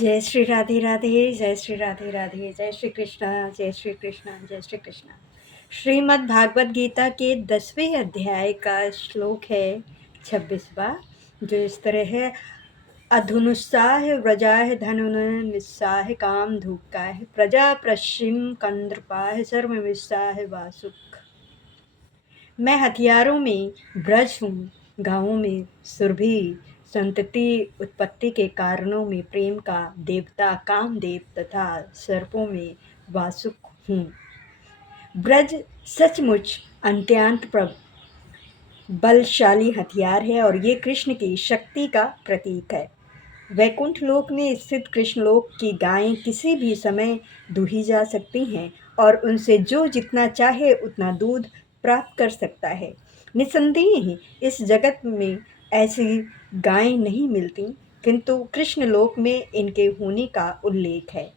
जय श्री राधे राधे, जय श्री राधे राधे, जय श्री कृष्ण, जय श्री कृष्ण, जय श्री कृष्ण। श्रीमद् भागवत गीता के 10वें अध्याय का श्लोक है 26वां, जो इस तरह है। अधुनुस्साह व्रजाह धनुन निस्साह काम धूकाह प्रजा प्रशिम कंद्रपाह सर्व विस्साह वासुक। मैं हथियारों में ब्रज हूँ, गाँवों में सुरभि, संतति उत्पत्ति के कारणों में प्रेम का देवता कामदेव तथा सर्पों में वासुक हूँ। ब्रज सचमुच अत्यंत बलशाली हथियार है और ये कृष्ण की शक्ति का प्रतीक है। वैकुंठ लोक में स्थित कृष्ण लोक की गायें किसी भी समय दूही जा सकती हैं और उनसे जो जितना चाहे उतना दूध प्राप्त कर सकता है। निसंदेह ही इस जगत में ऐसी गायें नहीं मिलती, किंतु कृष्ण लोक में इनके होने का उल्लेख है।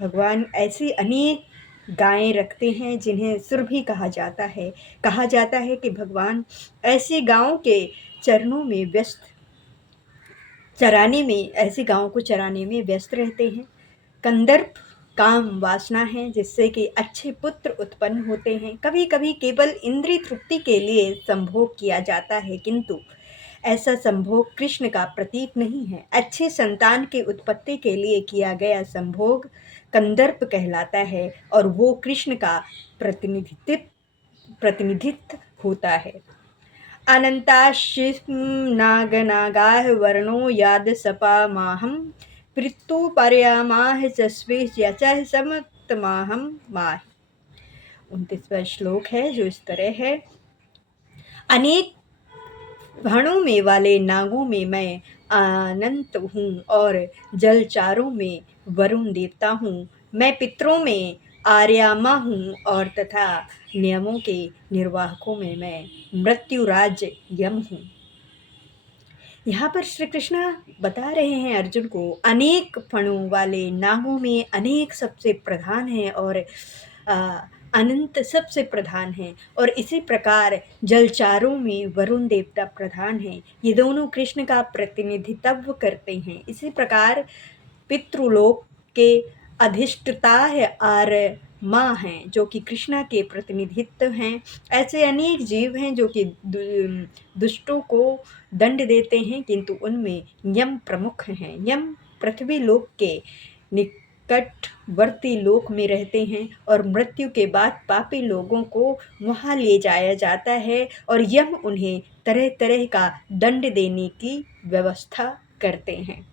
भगवान ऐसी अनेक गायें रखते हैं जिन्हें सुरभि कहा जाता है। कहा जाता है कि भगवान ऐसी गायों के चरणों में व्यस्त चराने में ऐसी गायों को चराने में व्यस्त रहते हैं। कंदर्प काम वासना है जिससे कि अच्छे पुत्र उत्पन्न होते हैं। कभी कभी केवल इंद्रिय तृप्ति के लिए संभोग किया जाता है, किंतु ऐसा संभोग कृष्ण का प्रतीक नहीं है। अच्छे संतान की उत्पत्ति के लिए किया गया संभोग कंदर्प कहलाता है और वो कृष्ण का प्रतिनिधित्व होता है। अनन्ताश्चिं नागनागाः वर्णो यादसपामाहं पृथु पर्यामाह चस्वे यचः समत्तमाहं माह। 29वां श्लोक है, जो इस तरह है। अनेक भाणों में वाले नागों में मैं अनंत हूँ और जलचारों में वरुण देवता हूँ। मैं पितरों में आर्यामा हूँ और तथा नियमों के निर्वाहकों में मैं मृत्युराज यम हूँ। यहाँ पर श्री कृष्ण बता रहे हैं अर्जुन को, अनेक फणों वाले नागों में अनेक सबसे प्रधान है और अनंत सबसे प्रधान है, और इसी प्रकार जलचारों में वरुण देवता प्रधान है। ये दोनों कृष्ण का प्रतिनिधित्व करते हैं। इसी प्रकार पितृलोक के अधिष्ठता है और माँ हैं, जो कि कृष्णा के प्रतिनिधित्व हैं। ऐसे अनेक जीव हैं जो कि दुष्टों को दंड देते हैं, किंतु उनमें यम प्रमुख हैं। यम पृथ्वी लोक के निकटवर्ती लोक में रहते हैं और मृत्यु के बाद पापी लोगों को वहाँ ले जाया जाता है और यम उन्हें तरह तरह का दंड देने की व्यवस्था करते हैं।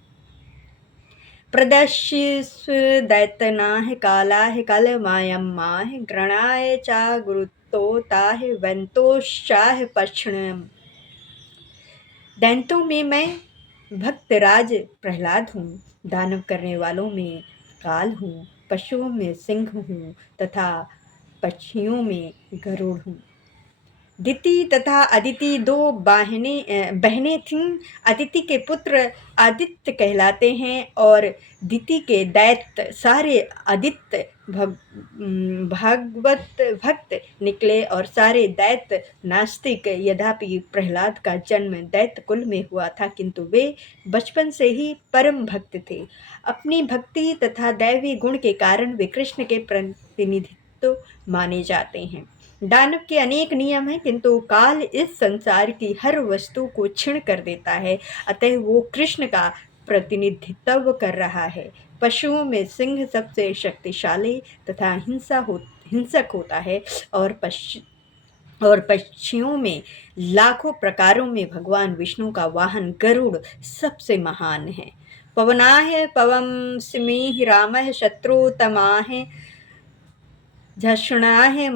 प्रदर्शिस्व दैत्यनाः कालाः कलमायम्माः गृणाय च गुरुतोताः वन्तोश्चाः पक्षिणम्। दैत्यों में मैं भक्तराज प्रहलाद हूँ, दानव करने वालों में काल हूँ, पशुओं में सिंह हूँ तथा पक्षियों में गरुड़ हूँ। दिति तथा अदिति दो बहनें थीं। अदिति के पुत्र आदित्य कहलाते हैं और दिति के दैत्य सारे आदित्य भागवत भक्त निकले और सारे दैत्य नास्तिक। यद्यपि प्रहलाद का जन्म दैत्य कुल में हुआ था, किंतु वे बचपन से ही परम भक्त थे। अपनी भक्ति तथा दैवी गुण के कारण वे कृष्ण के प्रतिनिधित्व माने जाते हैं। दानव के अनेक नियम हैं, किंतु काल इस संसार की हर वस्तु को क्षीण कर देता है, अतः वो कृष्ण का प्रतिनिधित्व कर रहा है। पशुओं में सिंह सबसे शक्तिशाली तथा हिंसक होता है और पक्षियों में लाखों प्रकारों में भगवान विष्णु का वाहन गरुड़ सबसे महान है। पवनाः पवंसि रामः शत्रुतमाः झषणाः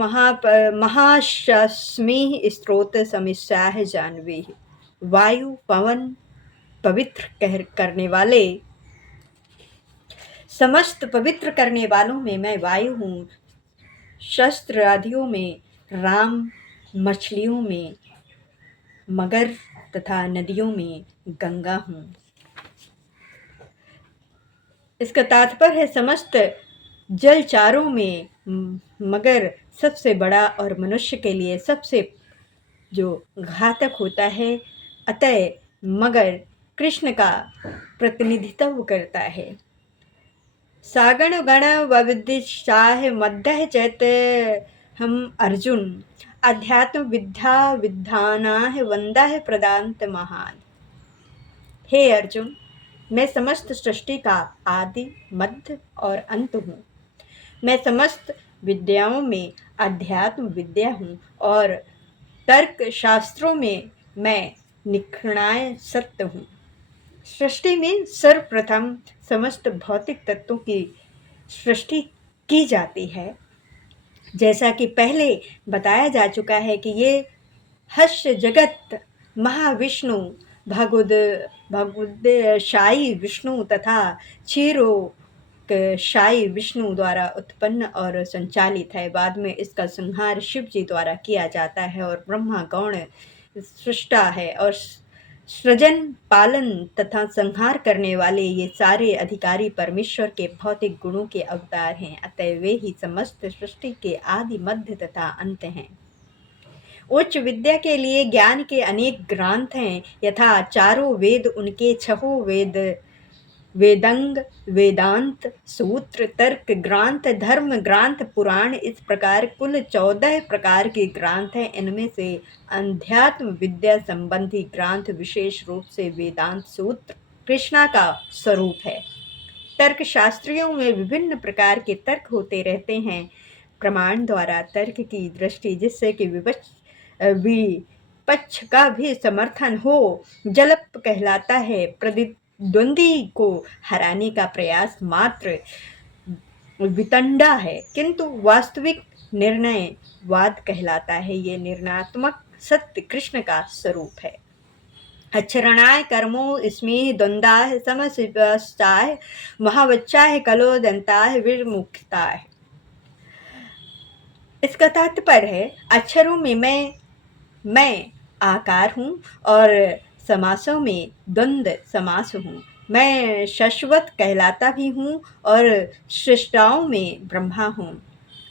महाशस्मिः स्रोत समिष्याः जाह्नवीः। वायु पवन पवित्र करने वाले समस्त पवित्र करने वालों में मैं वायु हूँ, शस्त्र आदियों में राम, मछलियों में मगर तथा नदियों में गंगा हूँ। इसका तात्पर्य है समस्त जलचारों में मगर सबसे बड़ा और मनुष्य के लिए सबसे जो घातक होता है, अतः मगर कृष्ण का प्रतिनिधित्व करता है। सागण गण वविदिशाह मध्य चैत हम अर्जुन अध्यात्म विद्या विद्यानाह वंदा प्रदांत महान। हे अर्जुन, मैं समस्त सृष्टि का आदि मध्य और अंत हूँ। मैं समस्त विद्याओं में अध्यात्म विद्या हूँ और तर्क शास्त्रों में मैं निखिड़ाए सत्य हूँ। सृष्टि में सर्वप्रथम समस्त भौतिक तत्वों की सृष्टि की जाती है। जैसा कि पहले बताया जा चुका है कि ये हर्ष जगत महाविष्णु भगवद भगवदशायी विष्णु तथा क्षीरो शाही विष्णु द्वारा उत्पन्न और संचालित है। बाद में इसका संहार शिव जी द्वारा किया जाता है और ब्रह्मा गौण सृष्टा है और सृजन पालन तथा संहार करने वाले ये सारे अधिकारी परमेश्वर के भौतिक गुणों के अवतार हैं। अतः वे ही समस्त सृष्टि के आदि मध्य तथा अंत हैं। उच्च विद्या के लिए ज्ञान के अनेक ग्रंथ हैं, यथा चारों वेद, उनके छहों वेद, वेदंग, वेदांत, सूत्र, तर्क ग्रंथ, धर्म ग्रंथ, पुराण, इस प्रकार कुल 14 प्रकार के ग्रंथ हैं। इनमें से अध्यात्म विद्या संबंधी ग्रंथ विशेष रूप से वेदांत सूत्र कृष्णा का स्वरूप है। तर्क शास्त्रियों में विभिन्न प्रकार के तर्क होते रहते हैं। प्रमाण द्वारा तर्क की दृष्टि जिससे कि विपक्ष का भी समर्थन हो जल्प कहलाता है। प्रतिद्वंदी को हराने का प्रयास मात्र वितंडा है, किंतु वास्तविक निर्णय वाद कहलाता है। ये निर्णयात्मक सत्य कृष्ण का स्वरूप है। अक्षरणाय कर्मो इसमें द्वंद्वाः समशिवश्चाय महावच्चाय कलो दंताः विमुक्ताः। इसका तात्पर्य है अक्षरों में मैं आकार हूँ और समासों में द्वंद्व समास हूँ। मैं शाश्वत कहलाता भी हूँ और सृष्टाओं में ब्रह्मा हूँ।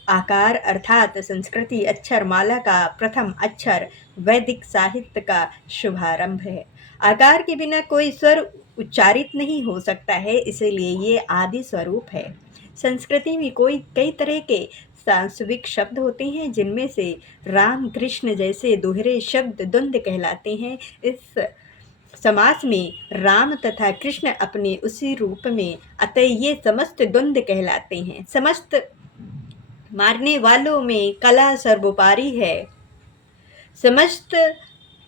आकार अर्थात संस्कृति अक्षर माला का प्रथम अक्षर वैदिक साहित्य का शुभारंभ है। आकार के बिना कोई स्वर उच्चारित नहीं हो सकता है, इसीलिए ये आदि स्वरूप है। संस्कृति में कई तरह के सांस्कृतिक शब्द होते हैं, जिनमें से राम कृष्ण जैसे दोहरे शब्द द्वंद्व कहलाते हैं। इस समास में राम तथा कृष्ण अपने उसी रूप में, अतः ये समस्त द्वंद्व कहलाते हैं। समस्त मारने वालों में कला सर्वोपरि है। समस्त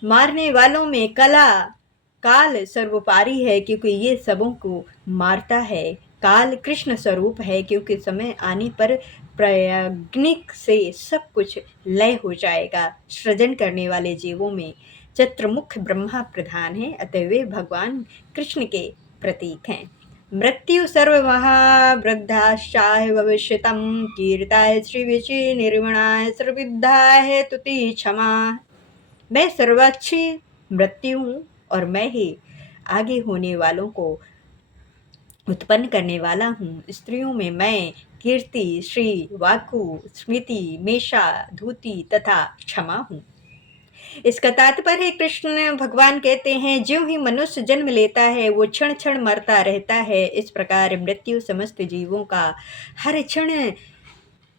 मारने वालों में काल सर्वोपरि है, क्योंकि ये सबों को मारता है। काल कृष्ण स्वरूप है, क्योंकि समय आने पर प्रयज्ञिक से सब कुछ लय हो जाएगा। सृजन करने वाले जीवों में चतुर्मुख ब्रह्मा प्रधान है, अतः वे भगवान कृष्ण के प्रतीक हैं। मृत्यु सर्वमहावृद्धाश्चाय भविष्यतं कीर्ताय श्रीविचि निर्विणाय सर्वविद्याय तुति क्षमा। मैं सर्वाक्षी मृत्यु हूँ और मैं ही आगे होने वालों को उत्पन्न करने वाला हूँ। स्त्रियों में मैं कीर्ति, श्री, वाकु, स्मृति, मेषा, धूति तथा क्षमा हूँ। इसका तात्पर्य कृष्ण भगवान कहते हैं, ज्यों ही मनुष्य जन्म लेता है वो क्षण क्षण मरता रहता है, इस प्रकार मृत्यु समस्त जीवों का हर क्षण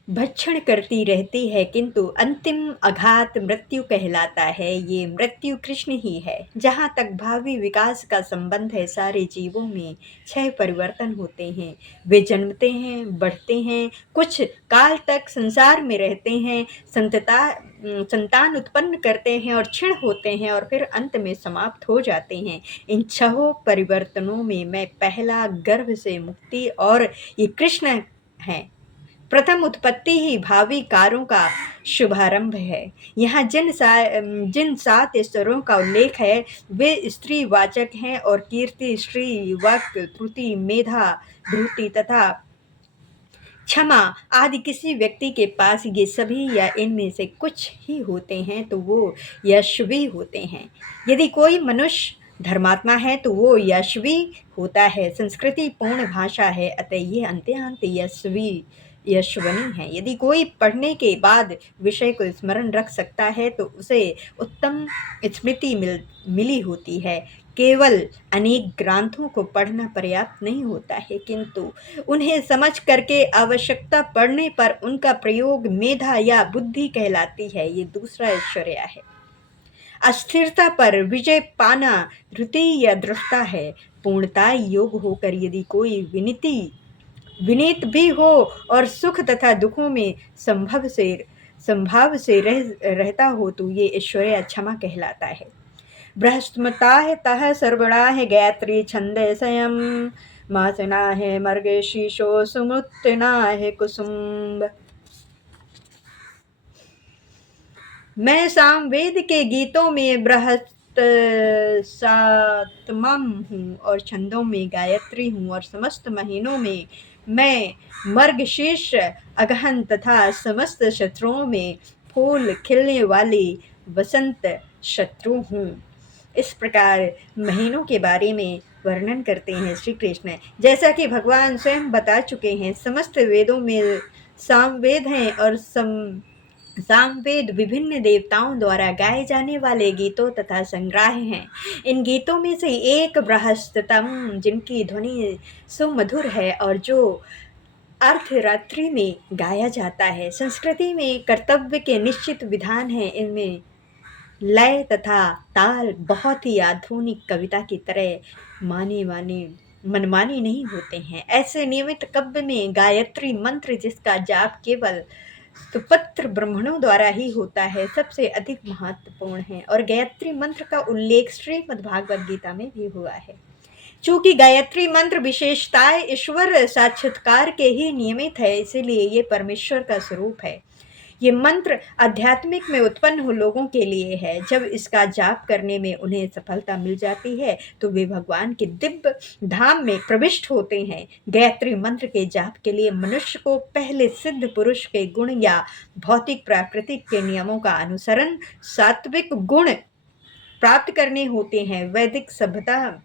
भक्षण करती रहती है, किंतु अंतिम आघात मृत्यु कहलाता है। ये मृत्यु कृष्ण ही है। जहाँ तक भावी विकास का संबंध है, सारे जीवों में 6 परिवर्तन होते हैं। वे जन्मते हैं, बढ़ते हैं, कुछ काल तक संसार में रहते हैं, संतान उत्पन्न करते हैं और क्षीण होते हैं और फिर अंत में समाप्त हो जाते हैं। इन 6 परिवर्तनों में मैं पहला गर्भ से मुक्ति और ये कृष्ण है। प्रथम उत्पत्ति ही भावी कार्यों का शुभारंभ है। यहाँ जिन 7 स्तरों का उल्लेख है वे स्त्री वाचक हैं और कीर्ति, श्री, वाक, त्रुटि, मेधा, धूति तथा क्षमा आदि किसी व्यक्ति के पास ये सभी या इनमें से कुछ ही होते हैं तो वो यशस्वी होते हैं। यदि कोई मनुष्य धर्मात्मा है तो वो यशस्वी होता है। संस्कृति पूर्ण भाषा है, अतः ये अंत्य यशस्वनी है। यदि कोई पढ़ने के बाद विषय को स्मरण रख सकता है तो उसे उत्तम स्मृति मिली होती है। केवल अनेक ग्रंथों को पढ़ना पर्याप्त नहीं होता है, किंतु उन्हें समझ करके आवश्यकता पड़ने पर उनका प्रयोग मेधा या बुद्धि कहलाती है। ये दूसरा ऐश्वर्य है। अस्थिरता पर विजय पाना द्वितीय या दृष्टा है। पूर्णता योग होकर यदि कोई विनीत भी हो और सुख तथा दुखों में संभाव से रहता हो तो ये ऐश्वर्य क्षमा कहलाता है। बृहस्पताः तः सर्वणाः गायत्री छंदे स्वयं मासनाः मर्गे शीशो सुमृत्युनाः कुसुम्ब। मैं सामवेद के गीतों में बृहस्पतिमम हूँ और छंदों में गायत्री हूँ और समस्त महीनों में मैं मर्गशीर्ष अगहन तथा समस्त शत्रुओं में फूल खिलने वाली वसंत शत्रु हूँ। इस प्रकार महीनों के बारे में वर्णन करते हैं श्री कृष्ण। जैसा कि भगवान स्वयं बता चुके हैं, समस्त वेदों में सामवेद हैं और सामवेद विभिन्न देवताओं द्वारा गाए जाने वाले गीतों तथा संग्रह हैं। इन गीतों में से एक बृहस्पतिम, जिनकी ध्वनि सुमधुर है और जो अर्धरात्रि में गाया जाता है। संस्कृति में कर्तव्य के निश्चित विधान हैं। इनमें लय तथा ताल बहुत ही आधुनिक कविता की तरह मनमानी नहीं होते हैं। ऐसे नियमित काव्य में गायत्री मंत्र, जिसका जाप केवल सुपत्र ब्राह्मणों द्वारा ही होता है, सबसे अधिक महत्वपूर्ण है और गायत्री मंत्र का उल्लेख श्रीमद् भागवत गीता में भी हुआ है। चूंकि गायत्री मंत्र विशेषताएं ईश्वर साक्षात्कार के ही नियमित है, इसीलिए ये परमेश्वर का स्वरूप है। ये मंत्र आध्यात्मिक में उत्पन्न हो लोगों के लिए है। जब इसका जाप करने में उन्हें सफलता मिल जाती है तो वे भगवान के दिव्य धाम में प्रविष्ट होते हैं। गायत्री मंत्र के जाप के लिए मनुष्य को पहले सिद्ध पुरुष के गुण या भौतिक प्राकृतिक के नियमों का अनुसरण सात्विक गुण प्राप्त करने होते हैं। वैदिक सभ्यता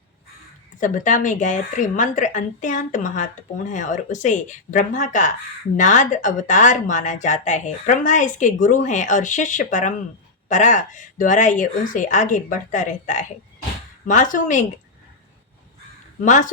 में गायत्री मंत्र अत्यंत महत्वपूर्ण है और उसे ब्रह्मा का नाद अवतार माना जाता है। ब्रह्मा इसके गुरु हैं और शिष्य परंपरा द्वारा ये उनसे आगे बढ़ता रहता है। मासों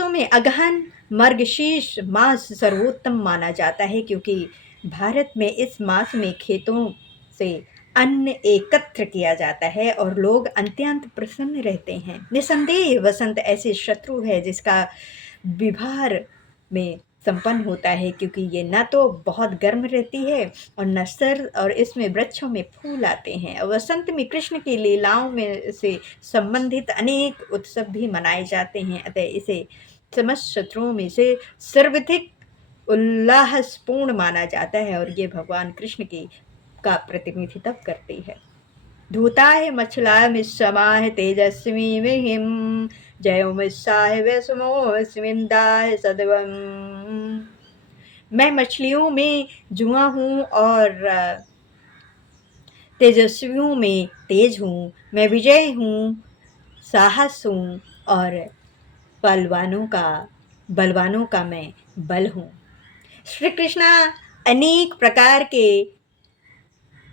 में अगहन मर्गशीर्ष मास सर्वोत्तम माना जाता है, क्योंकि भारत में इस मास में खेतों से अन्न एकत्र किया जाता है और लोग अत्यंत प्रसन्न रहते हैं। निसंदेह वसंत ऐसे शत्रु है जिसका विभार में संपन्न होता है, क्योंकि ये न तो बहुत गर्म रहती है और न सर्द, और इसमें वृक्षों में फूल आते हैं। वसंत में कृष्ण की लीलाओं में से संबंधित अनेक उत्सव भी मनाए जाते हैं, अतः इसे समस्त शत्रुओं में से सर्वाधिक उल्लासपूर्ण माना जाता है और ये भगवान कृष्ण की का प्रतिनिधित्व करती है। धूताय मछलाय मिस्समाय तेजस्वी विहिम जयो मिस्साय वैष्मोस्मिंदाय सदवम। मैं मछलियों में जुआ हूँ और तेजस्वियों में तेज हूँ। मैं विजय हूँ, साहस हूँ और बलवानों का मैं बल हूँ। श्री कृष्णा अनेक प्रकार के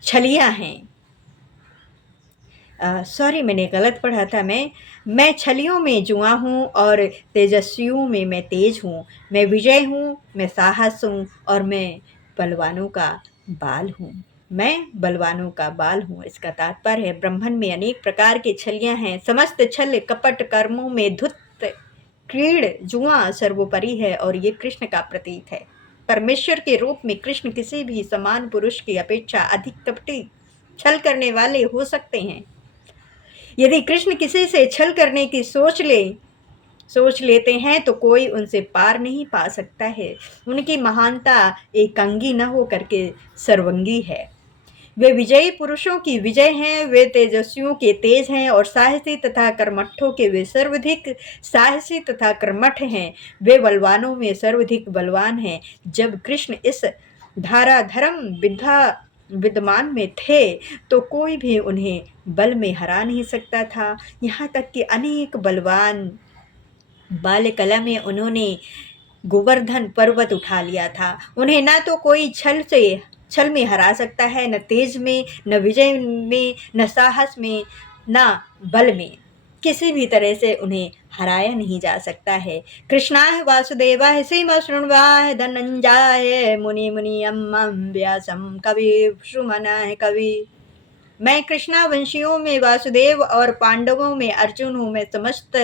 छलियाँ हैं। सॉरी, मैंने गलत पढ़ा था। मैं छलियों में जुआ हूँ और तेजस्वियों में मैं तेज हूँ। मैं विजय हूँ, मैं साहस हूँ और मैं बलवानों का बाल हूँ। मैं बलवानों का बाल हूँ। इसका तात्पर्य है ब्रह्मन में अनेक प्रकार की छलियाँ हैं। समस्त छल कपट कर्मों में धुत क्रीड़ जुआ सर्वोपरि है और ये कृष्ण का प्रतीक है। परमेश्वर के रूप में कृष्ण किसी भी समान पुरुष की अपेक्षा अधिक कपटी छल करने वाले हो सकते हैं। यदि कृष्ण किसी से छल करने की सोच लेते हैं तो कोई उनसे पार नहीं पा सकता है। उनकी महानता एकांगी न हो करके सर्वंगी है। वे विजयी पुरुषों की विजय हैं, वे तेजस्वियों के तेज हैं और साहसी तथा कर्मठों के वे सर्वाधिक साहसी तथा कर्मठ हैं। वे बलवानों में सर्वाधिक बलवान हैं। जब कृष्ण इस धाराधर्म विद्यमान में थे तो कोई भी उन्हें बल में हरा नहीं सकता था। यहाँ तक कि अनेक बलवान बाल्यकला में उन्होंने गोवर्धन पर्वत उठा लिया था। उन्हें न तो कोई छल में हरा सकता है, न तेज में, न विजय में, न साहस में, न बल में। किसी भी तरह से उन्हें हराया नहीं जा सकता है। कृष्णाय वासुदेवाय श्रीमश्रुण्वाय धनंजाय मुनि मुनि अम्मं व्यासं कवि सुमनाय कवि। मैं कृष्णा वंशियों में वासुदेव और पांडवों में अर्जुन हूँ। मैं समस्त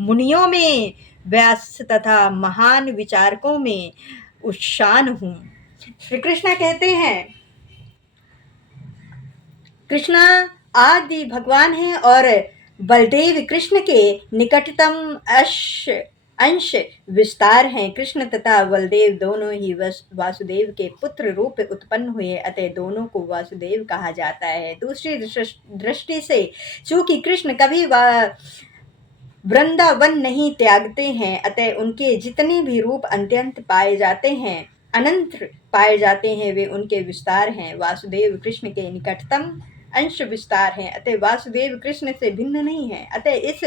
मुनियों में व्यास तथा महान विचारकों में उशान हूँ। श्री कृष्ण कहते हैं, कृष्णा आदि भगवान हैं और बलदेव कृष्ण के निकटतम अंश विस्तार हैं। कृष्ण तथा बलदेव दोनों ही वासुदेव के पुत्र रूप उत्पन्न हुए, अतः दोनों को वासुदेव कहा जाता है। दूसरी दृष्टि से चूंकि कृष्ण कभी वृंदावन नहीं त्यागते हैं, अतः उनके जितने भी रूप अत्यंत पाए जाते हैं, अनंत पाए जाते हैं, वे उनके विस्तार हैं। वासुदेव कृष्ण के निकटतम अंश विस्तार हैं, अतः वासुदेव कृष्ण से भिन्न नहीं है। अतः इस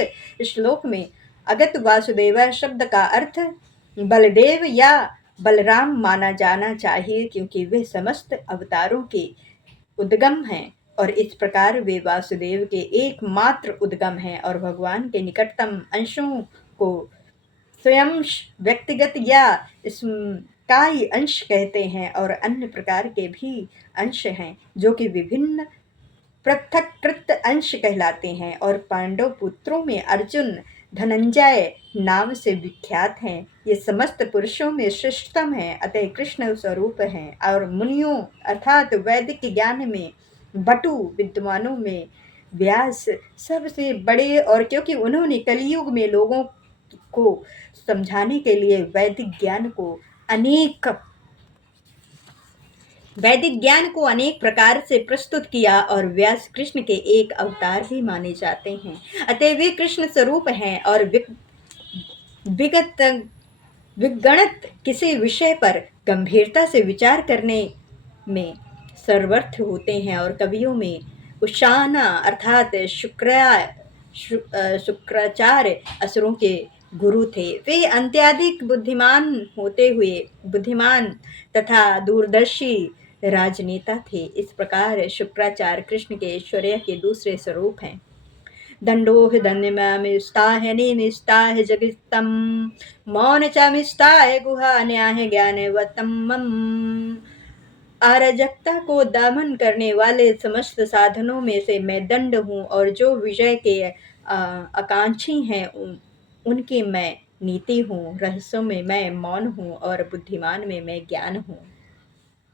श्लोक में अगत वासुदेव शब्द का अर्थ बलदेव या बलराम माना जाना चाहिए, क्योंकि वे समस्त अवतारों के उद्गम हैं और इस प्रकार वे वासुदेव के एकमात्र उद्गम हैं और भगवान के निकटतम अंशों को स्वयं व्यक्तिगत या स्थायी अंश कहते हैं और अन्य प्रकार के भी अंश हैं जो कि विभिन्न पृथक्कृत अंश कहलाते हैं। और पांडव पुत्रों में अर्जुन धनंजय नाम से विख्यात हैं। ये समस्त पुरुषों में श्रेष्ठतम हैं, अतः कृष्ण स्वरूप हैं। और मुनियों अर्थात वैदिक ज्ञान में बटु विद्वानों में व्यास सबसे बड़े, और क्योंकि उन्होंने कलयुग में लोगों को समझाने के लिए वैदिक ज्ञान को अनेक प्रकार से प्रस्तुत किया, और व्यास कृष्ण के एक अवतार भी माने जाते हैं। अतः वे कृष्ण स्वरूप हैं और विगणित किसी विषय पर गंभीरता से विचार करने में सर्वर्थ होते हैं। और कवियों में उशाना अर्थात शुक्राचार्य असुरों के गुरु थे। वे अत्यधिक बुद्धिमान तथा दूरदर्शी राजनेता थे। इस प्रकार शुक्राचार्य कृष्ण के ऐश्वर्य के दूसरे स्वरूप हैं। दंडोह दंडमिस्ताह निमिस्ताह जगतम मौन चमिस्ताह गुहा न्याय ज्ञानवतमम। अराजकता को दमन करने वाले समस्त साधनों में से मैं दंड हूँ, और जो विजय के आकांक्षी हैं उनकी मैं नीति हूँ। रहस्यों में मैं मौन हूँ और बुद्धिमान में मैं ज्ञान हूँ।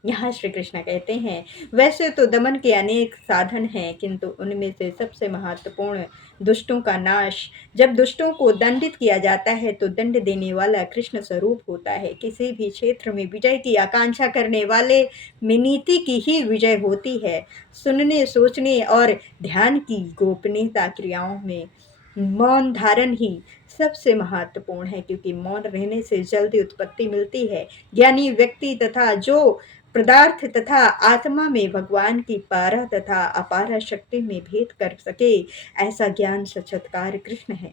यहाँ श्री कृष्ण कहते हैं, वैसे तो दमन के अनेक साधन हैं, किंतु उनमें से सबसे महत्वपूर्ण दुष्टों का नाश। जब दुष्टों को दंडित किया जाता है तो दंड देने वाला कृष्ण स्वरूप होता है। किसी भी क्षेत्र में विजय की आकांक्षा करने वाले में नीति की ही विजय होती है। सुनने, सोचने और ध्यान की गोपनीयता क्रियाओं में मौन धारण ही सबसे महत्वपूर्ण है, क्योंकि मौन रहने से जल्दी उत्पत्ति मिलती है। ज्ञानी व्यक्ति तथा जो पदार्थ तथा आत्मा में भगवान की पारा तथा अपारा शक्ति में भेद कर सके, ऐसा ज्ञान साक्षात्कार कृष्ण है।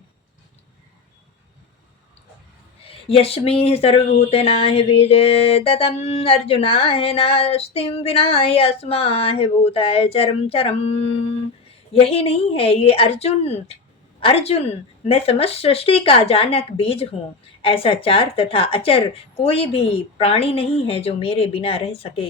यस्मिन् सर्वभूतेनाहि विजय दत्तं अर्जुनाय नास्ति विनाय अस्माहि भूताय चरम चरम। यही नहीं है, ये अर्जुन मैं समस्त सृष्टि का जानक बीज हूँ। ऐसा चार तथा अचर कोई भी प्राणी नहीं है जो मेरे बिना रह सके।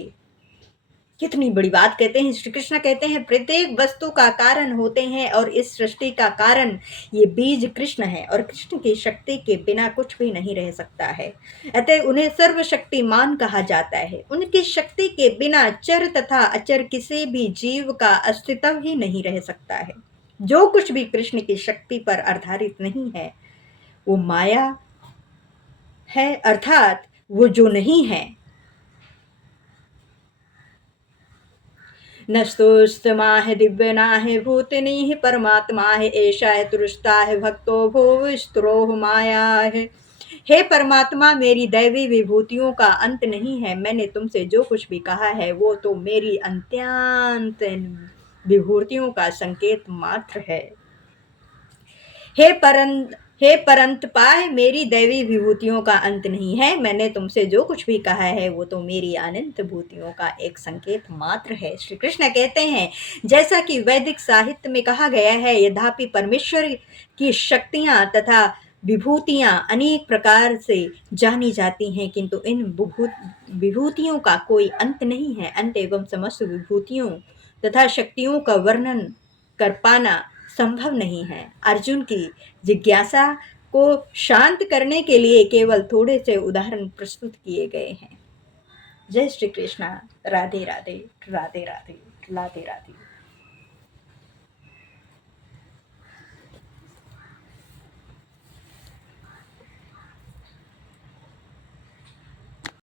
कितनी बड़ी बात कहते हैं श्री कृष्ण। कहते हैं प्रत्येक वस्तु का कारण होते हैं और इस सृष्टि का कारण ये बीज कृष्ण है, और कृष्ण की शक्ति के बिना कुछ भी नहीं रह सकता है। अतः उन्हें सर्वशक्तिमान कहा जाता है। उनकी शक्ति के बिना चर तथा अचर किसी भी जीव का अस्तित्व ही नहीं रह सकता है। जो कुछ भी कृष्ण की शक्ति पर आधारित नहीं है वो माया है, अर्थात वो जो नहीं है। नस्तोस्तमाह दिव्यनाह भूतनीह परमात्मा है ऐसा है तुरुस्ता है भक्तो भोविस्त्रोह माया है। हे परमात्मा, मेरी दैवी विभूतियों का अंत नहीं है। मैंने तुमसे जो कुछ भी कहा है वो तो मेरी अत्यंत विभूतियों का संकेत मात्र है। हे हे परंत पाए, मेरी दैवी विभूतियों का अंत नहीं है। मैंने तुमसे जो कुछ भी कहा है वो तो मेरी अनंत भूतियों का एक संकेत मात्र है। श्री कृष्ण कहते हैं, जैसा कि वैदिक साहित्य में कहा गया है, यद्यपि परमेश्वर की शक्तियां तथा विभूतियां अनेक प्रकार से जानी जाती हैं, किंतु इन विभूतियों का कोई अंत नहीं है। अंत एवं समस्त विभूतियों तथा शक्तियों का वर्णन कर पाना संभव नहीं है। अर्जुन की जिज्ञासा को शांत करने के लिए केवल थोड़े से उदाहरण प्रस्तुत किए गए हैं। जय श्री कृष्णा। राधे राधे, राधे राधे, राधे राधे।